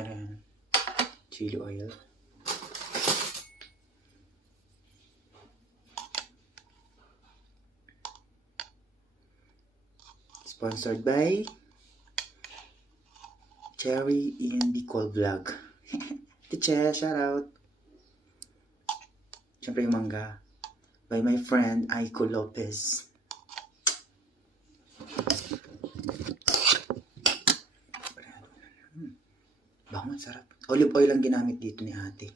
Taran. Chili oil. Sponsored by Cherry in Bicol Vlog. Tiche, shout out. Siyempre yung mangga by my friend Aiko Lopez. Bangon, sarap. Olive oil lang ginamit dito ni ate.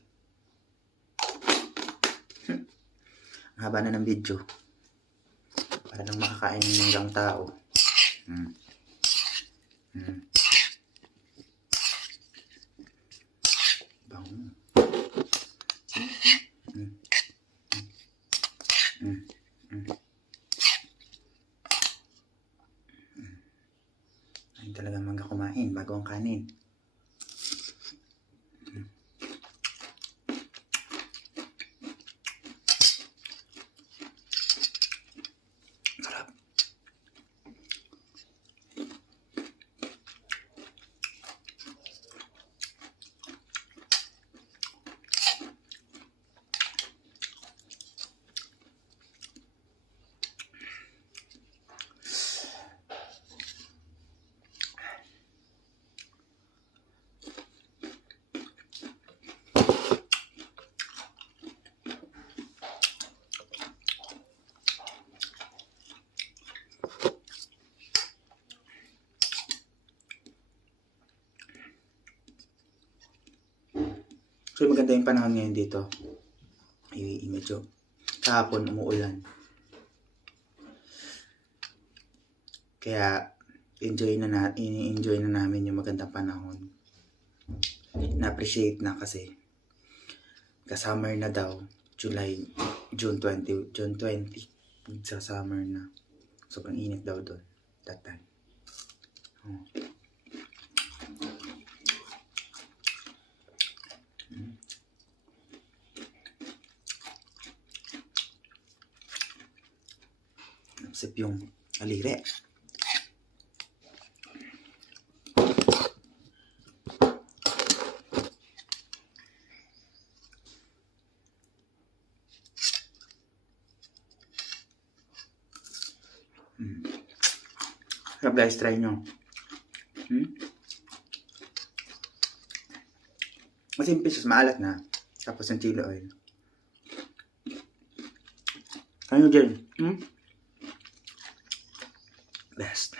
Ang haba na ng video. Para lang makakain ng manggang tao. Bango. Ayun talaga mangga kumain bago ang kanin. Sarap. So maganda yung panahon ngayon dito. Ay, medyo kahapon umuulan. Kaya enjoy na namin yung magandang panahon. Na-appreciate na kasi ka-summer na daw. June 20. Sa summer na. Sobrang init daw doon. That time. Sip yung alire. Sarap guys, try nyo. Masimple siya, maalat na. Tapos yung chili oil. Ano dyan? Best.